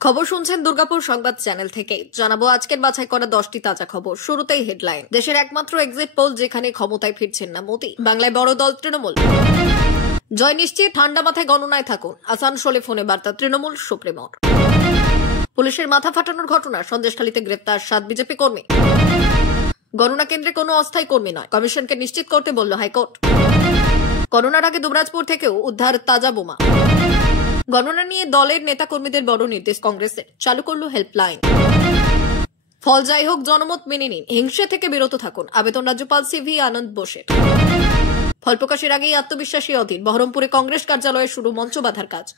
খবর শুনছেন দুর্গাপুর সংবাদ চ্যানেল থেকে। জানাবো আজকের বাছাই করা 10টি তাজা খবর। শুরুতেই হেডলাইন। দেশের একমাত্র এক্সিট পোল যেখানে ক্ষমতায় ফিরছেন না মোদি। বাংলায় বড় দল তৃণমূল। জয় নিশ্চিত, ঠান্ডা মাথায় গণনায় থাকুন। আসানসোলে ফোনে বার্তা তৃণমূল সুপ্রিমোর। পুলিশের মাথা ফাটানোর ঘটনা, সন্দেশখালীতে গ্রেপ্তার 7 বিজেপি কর্মী। গণনা কেন্দ্রে কোনো অস্থায়ী কর্মী নয়, কমিশনকে নিশ্চিত করতে বলল হাইকোর্ট। করোনার আগে দুবরাজপুর থেকেও উদ্ধার তাজা বোমা। গণনা নিয়ে দলের নেতাকর্মীদের বড় নির্দেশ কংগ্রেসের, চালু করল হেল্পলাইন। ফল যাই হোক, জনমত মেনে নিন, হিংসে থেকে বিরত থাকুন, আবেদন রাজ্যপাল সিভি আনন্দ বোসের। ফল প্রকাশের আগেই আত্মবিশ্বাসী অধীর, বহরমপুরে কংগ্রেস কার্যালয়ে শুরু মঞ্চ বাঁধার কাজ।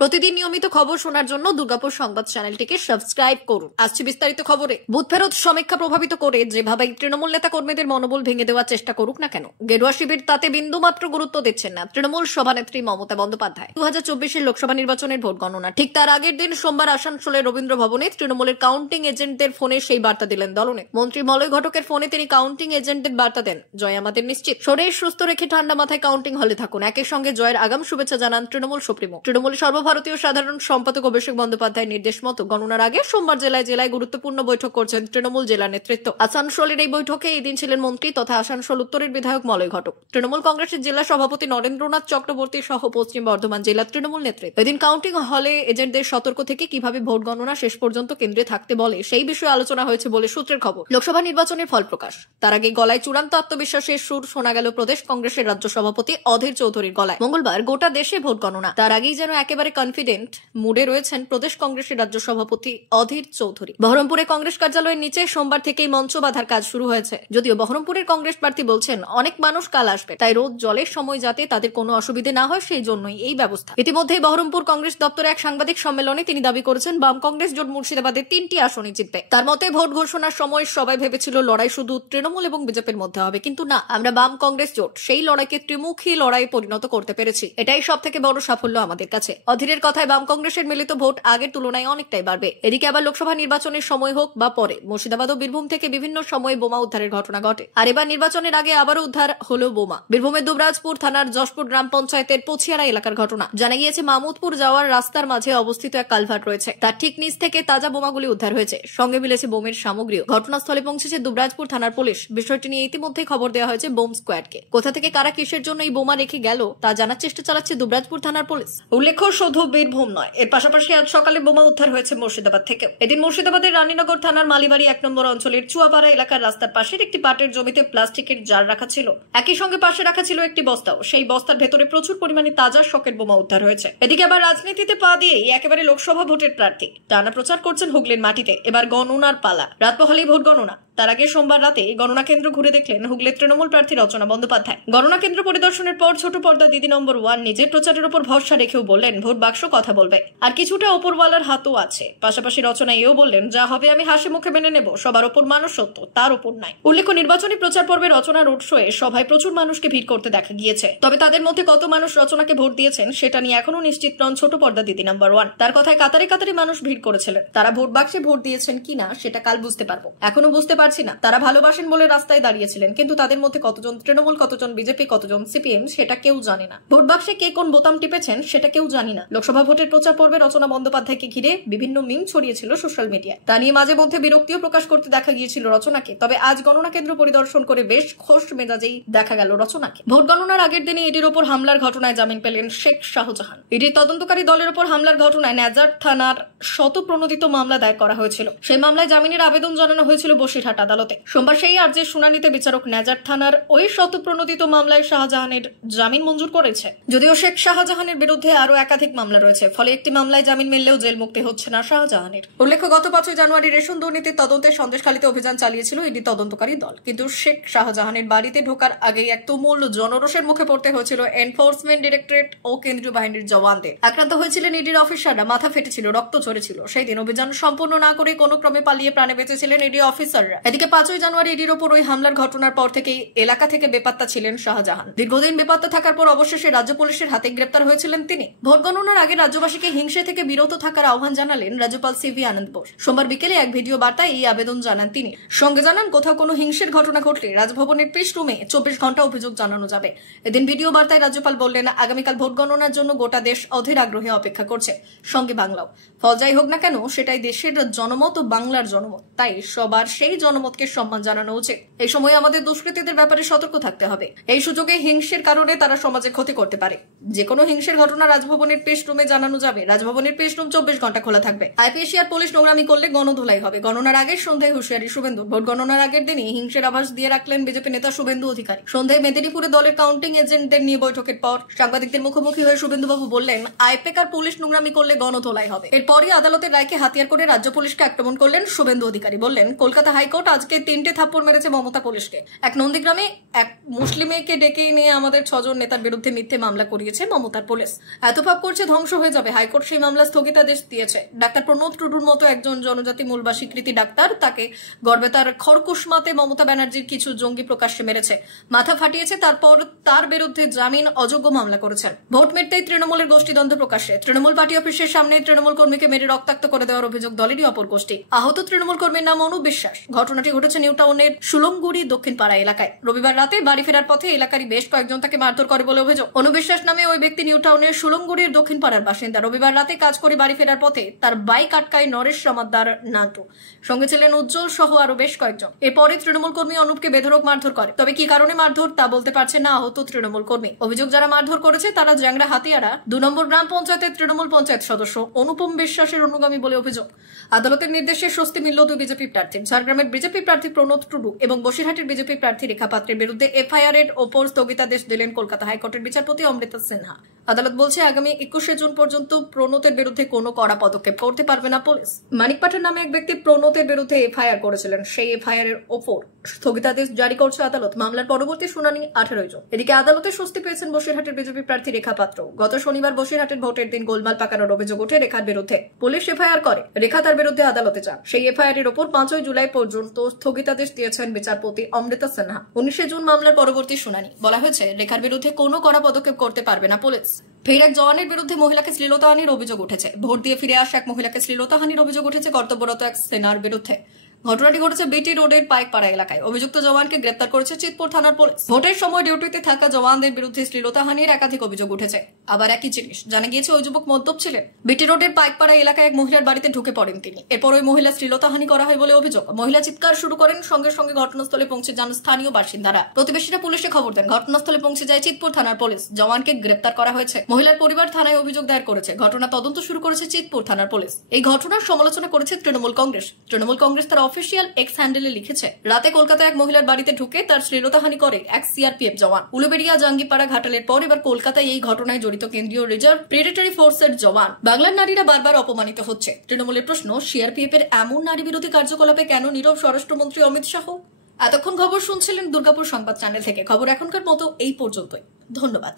প্রতিদিন নিয়মিত খবর শোনার জন্য দুর্গাপুর সংবাদ চ্যানেলটিকে সাবস্ক্রাইব করুন। আসছে বিস্তারিত খবরে। বুথ ফেরত সমীক্ষা প্রভাবিত করে যেভাবে তৃণমূল নেতা কর্মীদের মনোবল ভেঙে দেওয়ার চেষ্টা করুক না কেন, গেরুয়া শিবির তাতে বিন্দুমাত্র গুরুত্ব দিচ্ছেন না তৃণমূল সভানেত্রী মমতা বন্দ্যোপাধ্যায়। 2024 লোকসভা নির্বাচনের ভোট গণনা ঠিক তার আগের দিন সোমবার আসানসোলের রবীন্দ্র ভবনে তৃণমূলের কাউন্টিং এজেন্টদের ফোনে সেই বার্তা দিলেন দলনেতা মন্ত্রী মলয় ঘটকের ফোনে তিনি কাউন্টিং এজেন্টদের বার্তা দেন, জয় আমাদের নিশ্চিত। শরীর সুস্থ রেখে ঠান্ডা মাথায় কাউন্টিং হলে থাকুন। একই সঙ্গে জয়ের আগাম শুভেচ্ছা জানান তৃণমূল সুপ্রিমো। তৃণমূল সর্বভারতীয় সাধারণ সম্পাদক অভিষেক বন্দ্যোপাধ্যায়ের নির্দেশ মতো গণনার আগে সোমবার জেলায় জেলায় গুরুত্বপূর্ণ বৈঠক করছেন তৃণমূল জেলা নেতৃত্ব। আসানসোলের এই বৈঠকে এদিন ছিলেন মন্ত্রী তথা আসানসোল উত্তরের বিধায়ক মলয় ঘটক, তৃণমূল কংগ্রেসের জেলা সভাপতি নরেন্দ্রনাথ চক্রবর্তী সহ পশ্চিম বর্ধমান জেলা তৃণমূল নেতৃত্ব। এদিন কাউন্টিং হলে এজেন্টদের সতর্ক থেকে কিভাবে ভোট গণনা শেষ পর্যন্ত কেন্দ্রে থাকতে বলে সেই বিষয়ে আলোচনা হয়েছে বলে সূত্রের খবর। লোকসভা নির্বাচনের ফল প্রকাশ, তার আগে গলায় চূড়ান্ত আত্মবিশ্বাসের সুর শোনা গেল প্রদেশ কংগ্রেসের রাজ্য সভাপতি অধীর চৌধুরীর গলায়। মঙ্গলবার গোটা দেশে ভোট গণনা, তার আগেই যেন একেবারে কনফিডেন্ট মুডে রয়েছেন প্রদেশ কংগ্রেসের রাজ্য সভাপতি অধীর চৌধুরী। বহরমপুরে কংগ্রেস কার্যালয়ের নিচে সোমবার থেকেই মঞ্চ বাঁধার কাজ শুরু হয়েছে। যদিও বহরমপুরের কংগ্রেস প্রার্থী বলছেন অনেক মানুষ কাল আসবে, তাই রোদ জলের সময় যাতে তাদের কোনো অসুবিধে না হয় সেই জন্যই এই ব্যবস্থা। ইতিমধ্যে বহরমপুর কংগ্রেস দপ্তরে এক সাংবাদিক সম্মেলনে তিনি দাবি করেছেন বাম কংগ্রেস জোট মুর্শিদাবাদের 3টি আসনই জিতবে। তার মতে ভোট ঘোষণার সময় সবাই ভেবেছিল লড়াই শুধু তৃণমূল এবং বিজেপির মধ্যে হবে, কিন্তু না, আমরা বাম কংগ্রেস জোট সেই লড়াইকে ত্রিমুখী লড়াই পরিণত করতে পেরেছি। এটাই সব থেকে বড় সাফল্য আমাদের কাছে। অধীরের কথায় বাম কংগ্রেসের মিলিত ভোট আগের তুলনায় অনেকটাই বাড়বে। এদিকে আবার লোকসভা নির্বাচনের সময় হোক বা পরে মুর্শিদাবাদ ও বীরভূম থেকে বিভিন্ন সময়ে বোমা উদ্ধারের ঘটনা ঘটে, আর এবার নির্বাচনের আগে আবারও উদ্ধার হলো বোমা। বীরভূমের দুবরাজপুর থানার যশপুর গ্রাম পঞ্চায়েতের পছিয়ারা এলাকার ঘটনা। জানা গিয়েছে মামুদপুর যাওয়ার রাস্তার মাঝে অবস্থিত এক কালভার্ট রয়েছে, তার ঠিক নিচ থেকে তাজা বোমাগুলি উদ্ধার হয়েছে, সঙ্গে মিলেছে বোমের সামগ্রীও। ঘটনাস্থলে পৌঁছেছে দুবরাজপুর থানার পুলিশ। বিষয়টি নিয়ে ইতিমধ্যেই খবর দেওয়া হয়েছে বোম স্কোয়াডকে। কোথা থেকে কারা কিসের জন্য এই বোমা রেখে গেল তা জানার চেষ্টা চালাচ্ছে দুবরাজপুর থানার পুলিশ। উল্লেখ্য শুধু বীরভূম নয়, এর পাশাপাশি আজ সকালে বোমা উদ্ধার হয়েছে মুর্শিদাবাদ থেকে। এদিন মুর্শিদাবাদের রানীনগর থানার মালিবাড়ি 1 নম্বর অঞ্চলের চুয়াপাড়া এলাকার রাস্তার পাশের একটি পাটের জমিতে প্লাস্টিকের জার রাখা ছিল, একই সঙ্গে পাশে রাখা ছিল একটি বস্তাও। সেই বস্তার ভেতরে প্রচুর পরিমাণে তাজা শকের বোমা উদ্ধার হয়েছে। এদিকে আবার রাজনীতিতে পা দিয়েই একেবারে লোকসভা ভোটের প্রার্থী টানা প্রচার করছেন হুগলির মাটিতে। এবার গণনার পালা, রাত পহলেই ভোট গণনা। তার আগে সোমবার রাতে গণনা কেন্দ্র ঘুরে দেখলেন হুগলির তৃণমূল প্রার্থী রচনা বন্দ্যোপাধ্যায়। গণনা কেন্দ্র পরিদর্শনের পর ছোট পর্দা দিদি নম্বর 1 নিজের প্রচারের উপর ভরসা রেখেও বললেন ভোট বাক্স কথা বলবে, আর কিছুটা ওপরওয়ালার হাতও আছে। পাশাপাশি রচনা এও বললেন যা হবে আমি হাসি মুখে মেনে নেব, সবার ওপর মানুষ সত্য, তার ওপর নাই। উল্লেখ্য নির্বাচনী প্রচার পর্বে রচনা রোড শোয়ে সভায় প্রচুর মানুষকে ভিড় করতে দেখা গিয়েছে, তবে তাদের মধ্যে কত মানুষ রচনাকে ভোট দিয়েছেন সেটা নিয়ে এখনো নিশ্চিত নন ছোট পর্দা দিদি নাম্বার 1। তার কথায় কাতারে কাতারে মানুষ ভিড় করেছিলেন, তারা ভোট বাক্সে ভোট দিয়েছেন কিনা সেটা কাল বুঝতে পারবো, এখনো বুঝতে পারছি না। তারা ভালোবাসেন বলে রাস্তায় দাঁড়িয়েছিলেন, কিন্তু তাদের মধ্যে কতজন তৃণমূল, কতজন বিজেপি, কতজন সিপিএম সেটা কেউ জানে না। ভোট বাক্সে কে কোন বোতাম টিপেছেন সেটা কেউ জানি না। লোকসভা ভোটের প্রচার পর্বে রচনা বন্দ্যোপাধ্যায়কে ঘিরে বিভিন্ন মিম ছড়িয়েছিল সোশ্যাল মিডিয়ায়, তা নিয়ে মাঝে মধ্যে বিরক্তিও প্রকাশ করতে দেখা গিয়েছিল রচনাকে। তবে আজ গণনা কেন্দ্র পরিদর্শন করে বেশ খোশ মেজাজেই দেখা গেল রচনাকে। ভোট গণনার আগের দিনে ইডির ওপর হামলার ঘটনায় জামিন পেলেন শেখ শাহজাহান। ইডির তদন্তকারী দলের ওপর হামলার ঘটনায় নেজার থানার শতপ্রণোদিত মামলা দায়ের করা হয়েছিল। সেই মামলায় জামিনের আবেদন জানানো হয়েছিল বসিরহাট আদালতে। সোমবার সেই আর্জির শুনানিতে বিচারক নেজার থানার ওই শতপ্রণোদিত মামলায় শাহজাহানের জামিন মঞ্জুর করেছে। যদিও শেখ শাহজাহানের বিরুদ্ধে আরো একাধিক মামলা রয়েছে, ফলে একটি মামলায় জামিন মিললেও জেল মুক্তি হচ্ছে না শাহজাহানের। উল্লেখ্য গত 5 জানুয়ারি রেশন দুর্নীতির তদন্তে সন্দেশখালীতে অভিযান চালিয়েছিল ইডি তদন্তকারী দল, কিন্তু শেখ শাহজাহানের বাড়িতে ঢোকার আগেই এক তুমুল জনরোষের মুখে পড়তে হয়েছিল এনফোর্সমেন্ট ডিরেক্টরেট ও কেন্দ্রীয় বাহিনীর জওয়ানদের। আক্রান্ত হয়েছিলেন ইডির অফিসাররা, মাথা ফেটেছিল, রক্ত ঝরেছিল। সেই দিন অভিযান সম্পূর্ণ না করে কোনো ক্রমে পালিয়ে প্রাণে বেঁচেছিলেন ইডি অফিসাররা। এদিকে 5ই জানুয়ারি ইডির ওপর ওই হামলার ঘটনার পর থেকেই এলাকা থেকে বেপাত্তা ছিলেন শাহজাহান। দীর্ঘদিন বেপাত্তা থাকার পর অবশেষে রাজ্য পুলিশের হাতে গ্রেপ্তার হয়েছিলেন তিনি। ভোট গণনার আগে রাজ্যবাসীকে হিংসে থেকে বিরত থাকার আহ্বান জানালেন রাজ্যপাল সিভি আনন্দ বোস। সোমবার বিকেলে এক ভিডিও বার্তায় এই আবেদন জানান তিনি। সঙ্গে জানান, কোথাও কোনো হিংসের ঘটনা ঘটলে রাজভবনের পেশ রুমে 24 ঘন্টা অভিযোগ জানানো যাবে। এদিন ভিডিও বার্তায় রাজ্যপাল বললেন, আগামীকাল ভোট গণনার জন্য গোটা দেশ অধীর আগ্রহে অপেক্ষা করছে, সঙ্গে বাংলাও। ফল যাই হোক না কেন, সেটাই দেশের জনমত ও বাংলার জনমত, তাই সবার সেই জনমতকে সম্মান জানানো উচিত। এই সময় আমাদের দুষ্কৃতীদের ব্যাপারে সতর্ক থাকতে হবে। এই সুযোগে হিংসের কারণে তারা সমাজে ক্ষতি করতে পারে। যে কোনো হিংসের ঘটনা রাজভবনের পেশ রুমে জানানো যাবে। রাজভবনের পেশ রুম 24 ঘন্টা খোলা থাকবে। আইপিএসি আর পুলিশ নোংরামি করলে গণধোলাই হবে। গণনার আগের সন্ধ্যায় হুঁশিয়ারি শুভেন্দু। ভোট গণনার আগের দিনই হিংসের আভাস দিয়ে রাখলেন বিজেপি নেতা শুভেন্দু অধিকারী। সন্ধ্যায় মেদিনীপুরে দলের কাউন্টিং এজেন্টদের নিয়ে বৈঠকের পর সাংবাদিকদের মুখোমুখি হয়ে শুভেন্দুবাবু বললেন, আইপ্যাক আর পুলিশ নোংরামি করলে গণধোলাই হবে। এরপরই আদালতের রায়কে হাতিয়ার করে রাজ্য পুলিশকে আক্রমণ করলেন শুভেন্দু অধিকারী। বললেন, কলকাতা হাইকোর্ট আজকে 3টে থাপ্পড় মেরেছে মমতা পুলিশকে। এক নন্দীগ্রামে এক মুসলিম মেয়েকে ডেকে নিয়ে আমাদের 6 জন নেতার বিরুদ্ধে মিথ্যে মামলা করিয়েছে মমতার পুলিশ। এত পাপ করছে ধ্বংস হয়ে যাবে। হাইকোর্ট সেই মামলা স্থগিতাদেশ দিয়েছে। ডাক্তার প্রণোদ টুডুর মতো একজন জনজাতি মূল বা স্বীকৃতি ডাক্তার, তাকে গর্বে তার খড়কুশমাতে মমতা ব্যানার্জির কিছু জঙ্গি প্রকাশ্যে মেরেছে, মাথা ফাটিয়েছে, তারপর তার বিরুদ্ধে জামিন অযোগ্য মামলা করেছেন। ভোট মিটতেই তৃণমূলের গোষ্ঠীদ্বন্দ্ব প্রকাশ্যে। তৃণমূল পার্টি অফিসের সামনে তৃণমূল কর্মীকে মেরে রক্তাক্ত করে দেওয়ার অভিযোগ দলেরই অপর গোষ্ঠী। আহত তৃণমূল কর্মীর নাম অনুপ বিশ্বাস। ঘটনাটি ঘটেছে নিউ টাউনের সুলমগুড়ি দক্ষিণ পাড়া এলাকায়। রবিবার রাতে বাড়ি ফেরার পথে এলাকারই বেশ কয়েকজন তাকে মারধর করে বলে অভিযোগ। অনুপ বিশ্বাস নামে ওই ব্যক্তি নিউ টাউনের সুলমগুড়ির দক্ষিণ পাড়ার বাসিন্দা। রবিবার রাতে কাজ করে বাড়ি ফেরার পথে তার বাইক আটকায় নরেশ সমাদ্দার নাটু। সঙ্গে ছিলেন উজ্জ্বল সহ আরো বেশ কয়েকজন। এরপরে তৃণমূল কর্মী অনুপকে বেধড়ক মারধর করে। তবে কি কারণে মারধর তা বলতে পারছে না আহত তৃণমূল কর্মী। অভিযোগ, যারা মারধর করেছে তারা জ্যাংরা হাতিয়ারা 2 নম্বর গ্রাম পঞ্চায়েতের তৃণমূল পঞ্চায়েত সদস্য অনুপম বিশ্বাসের অনুগামী বলে অভিযোগ। আদালতের নির্দেশে স্বস্তি মিলল 2 বিজেপি প্রার্থী। ঝাড়গ্রামের বিজেপি প্রার্থী প্রণোদ টুডু এবং বসিরহাটের বিজেপি প্রার্থী রেখা পাত্রের বিরুদ্ধে এফআইআর এর ওপর স্থগিতাদেশ দিলেন কলকাতা হাইকোর্টের বিচারপতি অমৃতা সিনহা। আদালত বলছে, আগামী 21শে জুন পর্যন্ত প্রণোদের বিরুদ্ধে কোনো কড়া পদক্ষেপ করতে পারবে না পুলিশ। মানিক পাঠের নামে এক ব্যক্তি প্রণোদের বিরুদ্ধে এফআইআর করেছিলেন। সেই এফআইআর এর ওপর স্থগিতাদেশ জারি করছে আদালত। মামলার পরবর্তী শুনানি 18 জুন। এদিকে আদালতে স্বস্তি পেয়েছেন বসিরহাটের বিজেপি প্রার্থী রেখা পাত্র। গত শনিবার বসিরহাটের ভোটের দিন গোলমাল পাকানোর অভিযোগ ওঠে রেখার বিরুদ্ধে। পুলিশ এফআইআর করে। রেখা তার বিরুদ্ধে আদালতে যান। সেই এফআইআর এর ওপর 5ই জুলাই পর্যন্ত স্থগিতাদেশ দিয়েছেন বিচারপতি অমৃতা সিনহা। 19শে জুন মামলার পরবর্তী শুনানি। বলা হয়েছে, রেখার বিরুদ্ধে কোনো কড়া পদক্ষেপ করতে পারবে না পুলিশ। ফের এক জওয়ানের বিরুদ্ধে মহিলাকে শ্লীলতাহানির অভিযোগ উঠেছে। ভোট দিয়ে ফিরে আসা এক মহিলাকে শ্লীলতাহানির অভিযোগ উঠেছে কর্তব্যরত এক সেনার বিরুদ্ধে। ঘটনাটি ঘটেছে বিটি রোডের পাইকপাড়া এলাকায়। অভিযুক্ত জওয়ানকে গ্রেপ্তার করেছে চিতপুর থানার পুলিশ। ভোটের সময় ডিউটিতে থাকা জওয়ানদের বিরুদ্ধে শ্লীলতাহানির একাধিক অভিযোগ উঠেছে। আবার একই জিনিস, জানা গিয়েছে ওই যুবক মদ্যপ ছিলেন। বিটি রোডের পাইকপাড়া এলাকায় এক মহিলার বাড়িতে ঢুকে পড়েন তিনি। এরপর ওই মহিলা শ্লীলতাহানি করা হয় বলে অভিযোগ। মহিলা চিৎকার শুরু করেন। সঙ্গে সঙ্গে ঘটনাস্থলে পৌঁছে যান স্থানীয় বাসিন্দারা। প্রতিবেশীরা পুলিশে খবর দেন। ঘটনাস্থলে পৌঁছে যায় চিতপুর থানার পুলিশ। জওয়ানকে গ্রেপ্তার করা হয়েছে। মহিলার পরিবার থানায় অভিযোগ দায়ের করেছে। ঘটনা তদন্ত শুরু করেছে চিতপুর থানার পুলিশ। এই ঘটনার সমালোচনা করেছে তৃণমূল কংগ্রেস। তৃণমূল কংগ্রেস তার অফিসিয়াল এক্স হ্যান্ডেলে লিখেছে, রাতে কলকাতায় এক মহিলার বাড়িতে ঢুকে তার শ্লীলতাহানি করে এক সিআরপিএফ জওয়ান। উলুবেড়িয়া জাঙ্গিপাড়া ঘাটালের পর এবার কলকাতায় এই ঘটনায় জড়িত কেন্দ্রীয় রিজার্ভ প্রেডেটরি ফোর্সের জওয়ান। বাংলার নারীরা বারবার অপমানিত হচ্ছে। তৃণমূলের প্রশ্ন, সিআরপিএফ এর এমন নারী বিরোধী কার্যকলাপে কেন নীরব স্বরাষ্ট্রমন্ত্রী অমিত শাহ? এতক্ষণ খবর শুনছিলেন দুর্গাপুর সংবাদ চ্যানেল থেকে। খবর এখনকার মতো এই পর্যন্তই। ধন্যবাদ।